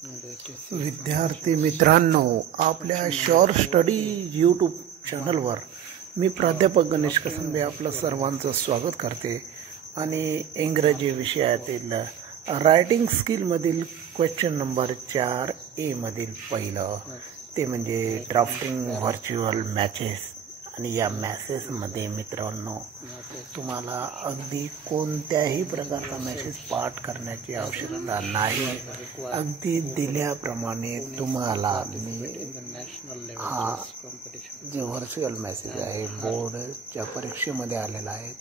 विद्यार्थी मित्रांनो, आपल्या शॉर्ट स्टडी यूट्यूब चॅनलवर मी प्राध्यापक गणेश कसंबे आपलं सर्वांचं स्वागत करते. आणि इंग्रजी विषयातील रायटिंग स्किलमधील क्वेश्चन नंबर 4A मधील पहिलं ते म्हणजे ड्राफ्टिंग व्हर्च्युअल मॅचेस. आणि या मॅसेजमध्ये मित्रांनो, तुम्हाला अगदी कोणत्याही प्रकारचा मॅसेज पाठ करण्याची आवश्यकता नाही. अगदी दिल्याप्रमाणे तुम्हाला हा जे व्हर्च्युअल मॅसेज आहे बोर्डच्या परीक्षेमध्ये आलेला आहे,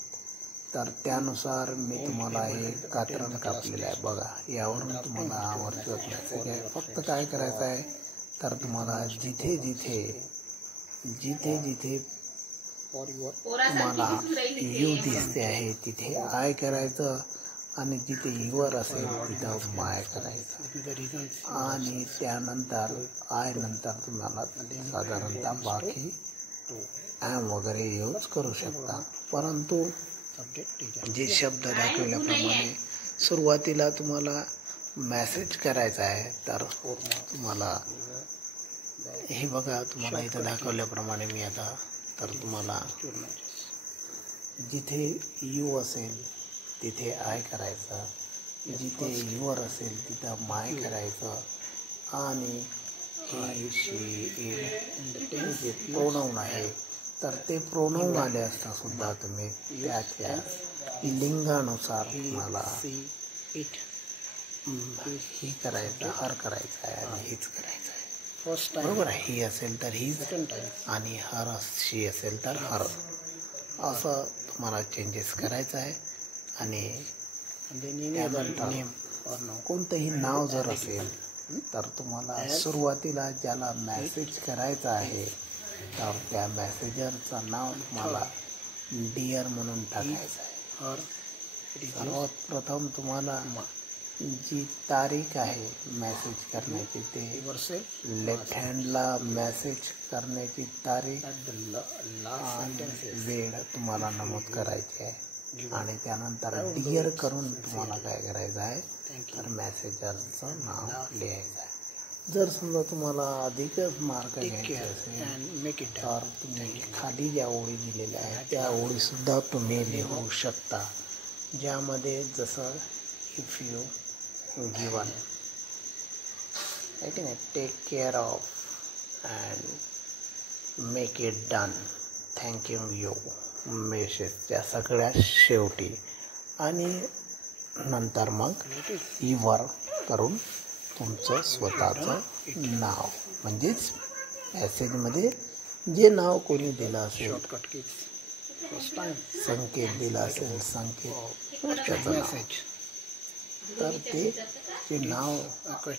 तर त्यानुसार मी तुम्हाला हे कात्रण कापलेलं आहे. बघा, यावरून तुम्हाला हा व्हर्च्युअल मॅसेज आहे. फक्त काय करायचं आहे, तर तुम्हाला जिथे जिथे तुम्हाला यू दिसते आहे तिथे आय करायचं, आणि जिथे युअर असेल तिथं माय करायचं. आणि त्यानंतर आय नंतर तुम्हाला साधारणतः बाकी ॲम वगैरे यूज करू शकता. परंतु जे शब्द दाखवल्याप्रमाणे सुरुवातीला तुम्हाला मॅसेज करायचा आहे, तर तुम्हाला हे बघा, तुम्हाला इथं दाखवल्याप्रमाणे मी आता तर तुम्हाला जिथे यू असेल तिथे आय करायचं, जिथे युअर असेल तिथं माय करायचं. आणि हे शी इट जे प्रोनाऊन आहे, तर ते प्रोनाऊन आले असता सुद्धा तुम्ही त्याच्या लिंगानुसार तुम्हाला ही करायचं, हर करायचं आहे आणि हीच करायचं आहे. बरोबर आहे. ही असेल तर हीच, आणि हर शी असेल तर हर, असं तुम्हाला चेंजेस करायचं आहे. आणि कोणतंही नाव जर असेल तर तुम्हाला सुरुवातीला ज्याला मॅसेज करायचं आहे, तर त्या मॅसेजरचं नाव तुम्हाला डिअर म्हणून टाकायचं आहे. सर्वात प्रथम तुम्हाला जी तारीख आहे मॅसेज करण्याची, ते लेफ्ट हँडला मॅसेज करण्याची तारीख आणि वेळ तुम्हाला नमूद करायची आहे. आणि त्यानंतर डिअर करून तुम्हाला काय करायचं आहे, तर मॅसेजरचं नाव लिहायचं आहे. जर समजा तुम्हाला अधिकच मार्क घ्यायचे असेल, तर तुम्ही खाली ज्या ओळी दिलेल्या आहेत त्या ओळीसुद्धा तुम्ही लिहू शकता, ज्यामध्ये जसं if you given, take care of and make it done, thanking you, मेसेजच्या सगळ्या शेवटी. आणि नंतर मग युअर करून तुमचं स्वतःचं नाव, म्हणजेच मॅसेजमध्ये जे नाव कोणी दिलं असेल, संकेत दिला असेल, संकेत त्याचं नाव, तर ते जे नाव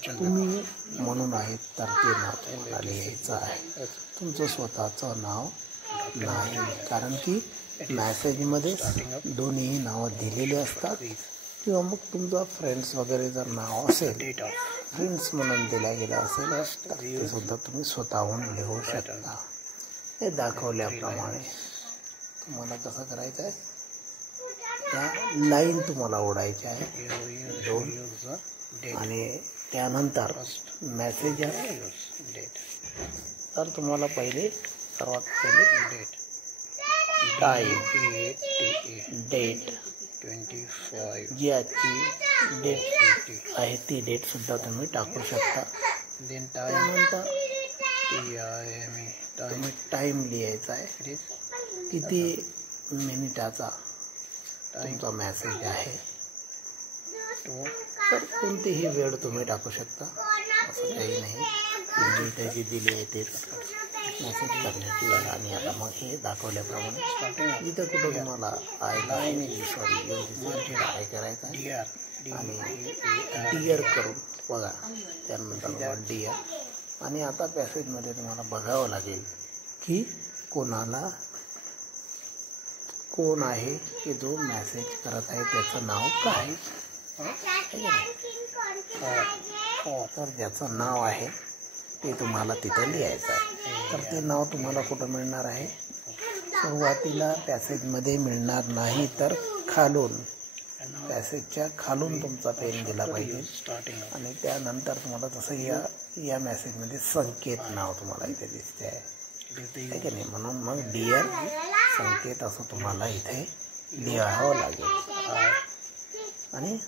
तुम्ही म्हणून आहेत, तर ते नाव तुम्हाला लिहायचं आहे. तुमचं स्वतःचं नाव नाही, कारण की मॅसेजमध्ये दोन्ही नावं दिलेली असतात. किंवा मग तुमचा फ्रेंड्स वगैरे जर नाव असेल, फ्रेंड्स म्हणून दिला गेला असेल, तर ते सुद्धा तुम्ही स्वतःहून लिहू शकता. हे दाखवल्याप्रमाणे तुम्हाला कसं करायचं आहे, त्या लाईन तुम्हाला ओढायच्या आहे 2, आणि त्यानंतर मॅसेज तर तुम्हाला पहिले सर्वात पहिले टाईम, डेट, 25 जी आजची डेट आहे ती डेटसुद्धा तुम्ही टाकू शकता. त्यानंतर तुम्ही टाईम लिहायचा आहे, किती मिनिटाचा तुमचा मॅसेज आहे. तर कोणतीही वेळ तुम्ही टाकू शकता, असं काही नाही. जी जी दिली आहे ते मॅसेज करण्याची वेळ. आणि आता मग हे दाखवल्याप्रमाणे जिथं कुठं तुम्हाला आय करायचं आहे, आणि डिअर करून बघा, त्यानंतर डिअर. आणि आता पॅसेजमध्ये तुम्हाला बघावं लागेल की कोण आहे की जो मॅसेज करत आहे, त्याचं नाव काय. तर ज्याचं नाव आहे ते तुम्हाला तिथं लिहायचं आहे. तर ते नाव तुम्हाला कुठं मिळणार आहे, सुरुवातीला पॅसेजमध्ये मिळणार नाही, तर खालून पॅसेजच्या खालून तुमचा पेन गेला पाहिजे आणि त्यानंतर तुम्हाला जसं या मेसेजमध्ये संकेत नाव तुम्हाला इथे दिसते आहे की नाही. म्हणून मग डिअर संकेत असं तुम्हाला इथे लिहावं लागेल आणि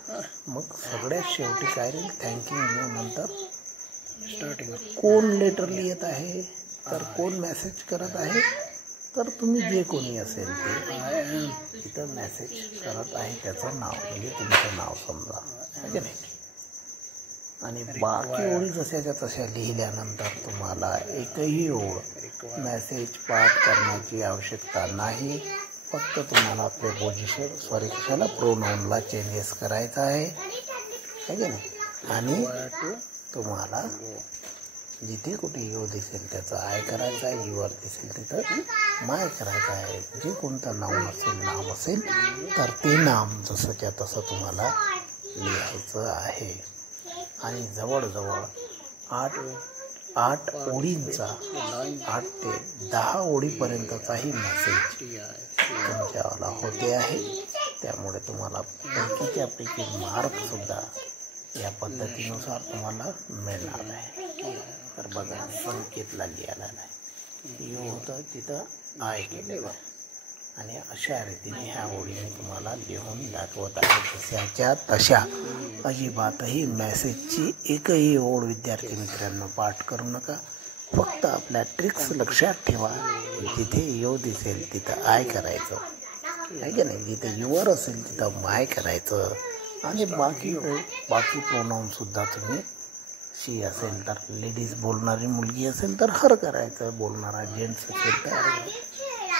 मग सगळ्यात शेवटी काय राहील थँक्यू यू. नंतर कोण लेटर लिहित आहे तर कोण मेसेज करत आहे तर तुम्ही जे कोणी असेल ते इथं मेसेज करत आहे त्याचं नाव म्हणजे तुमचं नाव समजा आहे की नाही. आणि बाकी ओळी जशाच्या तशा लिहिल्यानंतर तुम्हाला एकही ओळ मेसेज पाठ करण्याची आवश्यकता नाही. फक्त तुम्हाला प्रेपोजिशन प्रोनाऊनला चेंजेस करायचा आहे की नाही. आणि तुम्हाला जिथे कुठे यू दिसेल त्याचं आय करायचं आहे, युअर दिसेल तिथं माय करायचं आहे. जे कोणतं नाव असेल तर ते नाम जसंच्या तसं तुम्हाला लिहायचं आहे. आणि जवळजवळ 8 ओळींचा 8 ते 10 ओळीपर्यंतचाही मेसेज तुमच्यावाला होते आहे. त्यामुळे तुम्हाला पैकीच्या मार्कसुद्धा या पद्धतीनुसार तुम्हाला मिळणार आहे. तर बघा संकेतला लिहायला नाही यू होतं तिथं आय केलेलं आणि अशा रीतीने ह्या ओळी मी तुम्हाला लिहून दाखवत आहे. जशाच्या तशा अजिबातही मेसेजची एकही ओळ विद्यार्थी मित्रांनो पाठ करू नका. फक्त आपल्या ट्रिक्स लक्षात ठेवा. जिथे यू दिसेल तिथं आय करायचं आहे की नाही. जिथे युअर असेल तिथं माय करायचं आणि बाकी प्रोनाऊनसुद्धा तुम्ही शी असेल तर लेडीज बोलणारी मुलगी असेल तर हर करायचं, बोलणारा जेंट्स असेल तर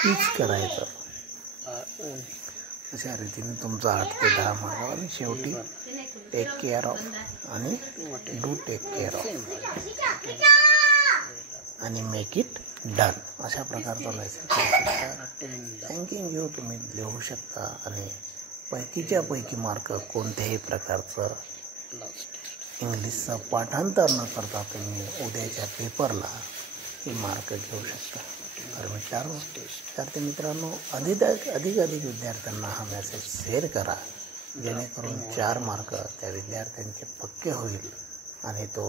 हीच करायचं. अशा रीतीने तुमचा 8 ते 10 मार्क आणि शेवटी टेक केअर ऑफ आणि डू टेक केअर ऑफ आणि मेक इट डन अशा प्रकारचा मेसेज थँक्यू यू तुम्ही लिहू शकता. आणि पैकीच्या पैकी मार्क कोणत्याही प्रकारचं इंग्लिशचं पाठांतर न करता तुम्ही उद्याच्या पेपरला हे मार्क घेऊ शकता. तर विद्यार्थी मित्रांनो अधिक विद्यार्थ्यांना हा मेसेज शेअर करा जेणेकरून 4 मार्क त्या विद्यार्थ्यांचे पक्के होईल आणि तो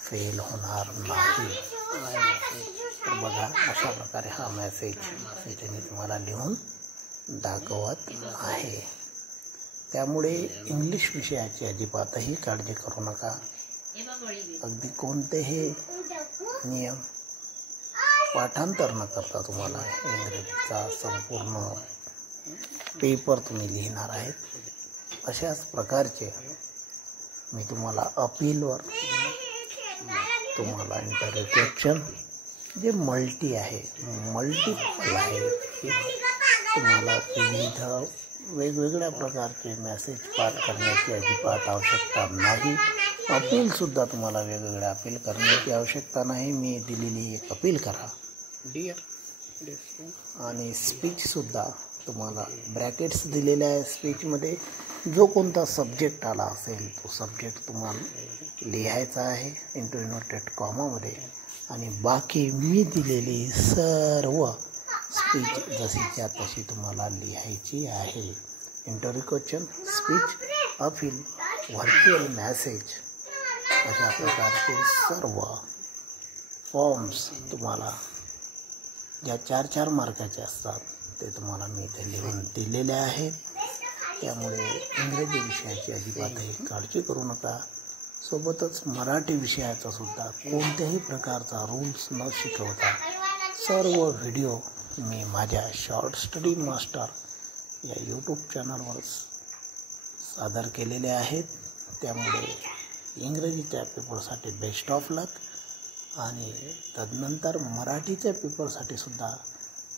फेल होणार नाही. तर बघा अशा प्रकारे हा मेसेज इथे मी तुम्हाला लिहून दाखवत आहे. त्यामुळे इंग्लिश विषयाची अजिबातही काळजी करू नका. अगदी कोणतेही नियम पाठांतर न करता तुम्हाला इंग्रजीचा संपूर्ण पेपर तुम्ही लिहिणार आहेत. अशाच प्रकारचे मी तुम्हाला अपीलवर तुम्हाला इंटरव्ह्यू क्वेश्चन जे मल्टिपल आहे तुम्हाला विविध वेगवेगळ्या प्रकारचे मेसेज पाठ करण्याची अजिबात आवश्यकता नाही. अपीलसुद्धा तुम्हाला वेगवेगळ्या अपील करण्याची आवश्यकता नाही. मी दिलेली एक अपील करा आणि स्पीचसुद्धा तुम्हाला ब्रॅकेट्स दिलेले आहे. स्पीचमध्ये जो कोणता सब्जेक्ट आला असेल तो सब्जेक्ट तुम्हाला लिहायचा आहे इन्व्हर्टेड कॉमामध्ये आणि बाकी मी दिलेली सर्व स्पीच जशीच्या तशी तुम्हाला लिहायची आहे. Interview question, speech, appeal, virtual message अशा प्रकारचे सर्व फॉर्म्स तुम्हाला ज्या 4 मार्काचे असतात ते तुम्हाला मी इथे लिहून दिलेले आहेत. त्यामुळे इंग्रजी विषयाची अजिबातही काळजी करू नका. सोबतच मराठी विषयाचा सुद्धा कोणत्याही प्रकारचा रूल्स न शिकवता सर्व व्हिडिओ मी माझ्या शॉर्ट स्टडी मास्टर या यूट्यूब चॅनलवर सादर केलेले आहेत. त्यामुळे इंग्रजीच्या पेपरसाठी बेस्ट ऑफ लक आणि तदनंतर मराठीच्या पेपरसाठी सुद्धा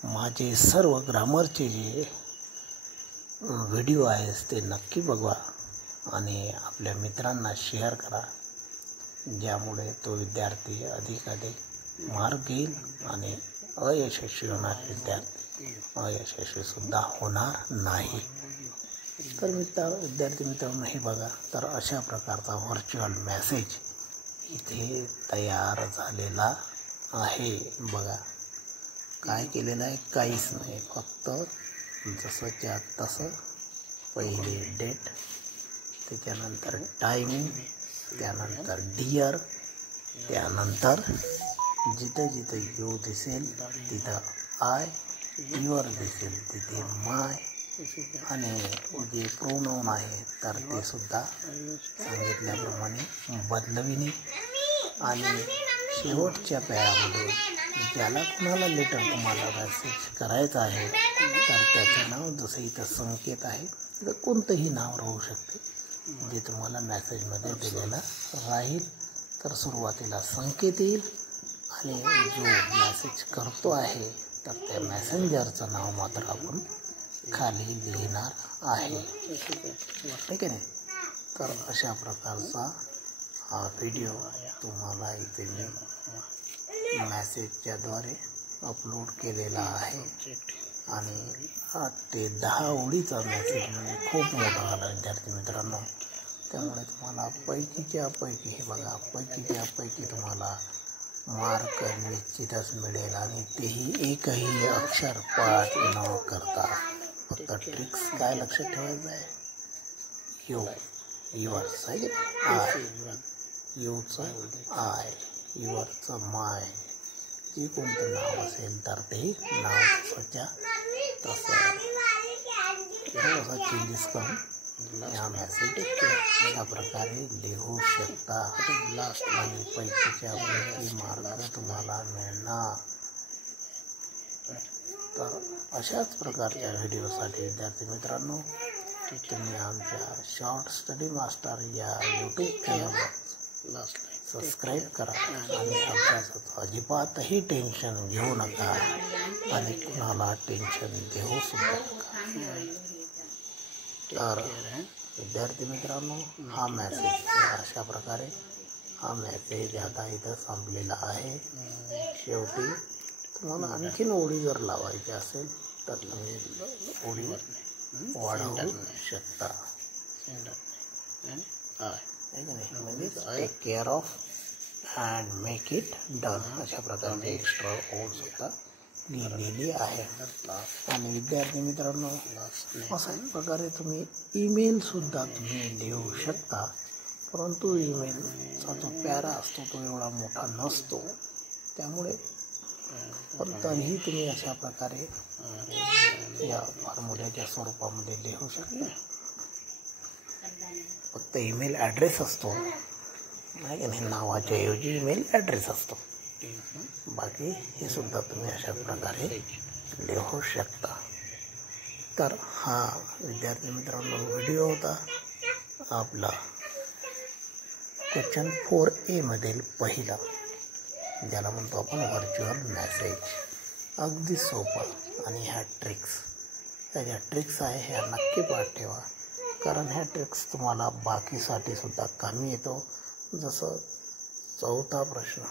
माझे सर्व ग्रामरचे जे व्हिडिओ आहेत ते नक्की बघा आणि आपल्या मित्रांना शेअर करा, ज्यामुळे तो विद्यार्थी अधिक मार्क घेईल आणि अयशस्वी होणारे विद्यार्थी अयशस्वीसुद्धा होणार नाही. तर विद्यार्थी मित्रांनो हे बघा, तर अशा प्रकारचा व्हर्च्युअल मेसेज इथे तयार झालेला आहे. बघा काय केलेलं आहे, काहीच नाही, फक्त जसंच्या तसं पहिली डेट, त्याच्यानंतर टायमिंग, त्यानंतर डिअर, त्यानंतर जिथं जिथं यू दिसेल तिथं आय, युअर दिसेल तिथे माय, आणि जे प्रोनाऊन आहे तर ते सुद्धा सांगितल्याप्रमाणे बदलविणे. आणि शेवटच्या पॅरामध्ये ज्याला कुणाला लेटर तुम्हाला मेसेज करायचं आहे तर त्याचं नाव, जसं इथं संकेत आहे तर कोणतंही नाव राहू शकते जे तुम्हाला मेसेजमध्ये दिलेलं राहील. तर सुरुवातीला संकेत येईल आणि जो मेसेज करतो आहे तर त्या मेसेंजरचं नाव मात्र आपण खाली लिहिणार आहे, ठीक आहे ना. तर अशा प्रकारचा हा व्हिडिओ तुम्हाला इथे मी मेसेजच्याद्वारे अपलोड केलेला आहे. आणि 8 ते 10 ओळीचा मेसेज म्हणजे खूप मोठा झाला विद्यार्थी मित्रांनो. त्यामुळे तुम्हाला पैकीच्या पैकी, हे बघा, पैकीच्या पैकी तुम्हाला मार्क निश्चितच मिळेल. आणि तेही एकही अक्षर पाठ न करता. फक्त ट्रिक्स काय लक्षात ठेवायचं आहे, युअर्स आहे, आय, यूचं आय, युअरचं माय, जे कोणतं नाव असेल तर ते नाव तसंच्या तसं थोडासा चेंजेस करून या मेसेज अशा प्रकारे लिहू शकता. आणि पैकीच्या पैकी मार्क तुम्हाला मिळणार. तर अशाच प्रकारच्या व्हिडिओसाठी विद्यार्थी मित्रांनो तुम्ही आमच्या शॉर्ट स्टडी मास्टर या यूट्यूब चॅनलला सबस्क्राईब करा. आणि अभ्यासाचं अजिबातही टेन्शन घेऊ नका आणि कुणाला टेन्शन देऊ सुद्धा नका. तर विद्यार्थी मित्रांनो हा मेसेज अशा प्रकारे हा मेसेज आता इथं संपलेला आहे. शेवटी तुम्हाला आणखीन ओळी जर लावायची असेल तर तुम्ही ओळी वाढवू शकता. म्हणजे take care of and make it done अशा प्रकारचे एक्स्ट्रा ओळ सुद्धा लिहिलेली आहे. आणि विद्यार्थी मित्रांनो अशा प्रकारे तुम्ही ईमेल सुद्धा तुम्ही लिहू शकता. परंतु ईमेलचा जो पॅरा असतो तो एवढा मोठा नसतो. त्यामुळे पण तरीही तुम्ही अशा प्रकारे या फॉर्म्युल्याच्या स्वरूपामध्ये लिहू शकता. फक्त ईमेल ॲड्रेस असतो नाही की नाही, नावाच्या ऐवजी ईमेल ॲड्रेस असतो. बाकी हे सुद्धा तुम्ही अशा प्रकारे लिहू शकता. तर हा विद्यार्थी मित्रांनो व्हिडिओ होता आपला क्वेश्चन 4A मधील पहिला, ज्याला म्हणतो आपण व्हर्च्युअल मेसेज. अगदी सोपं. आणि ह्या ह्या ट्रिक्स आहे ह्या नक्की पाठ ठेवा, कारण ह्या ट्रिक्स तुम्हाला बाकीसाठी सुद्धा कामी येतो. जसं 4था प्रश्न,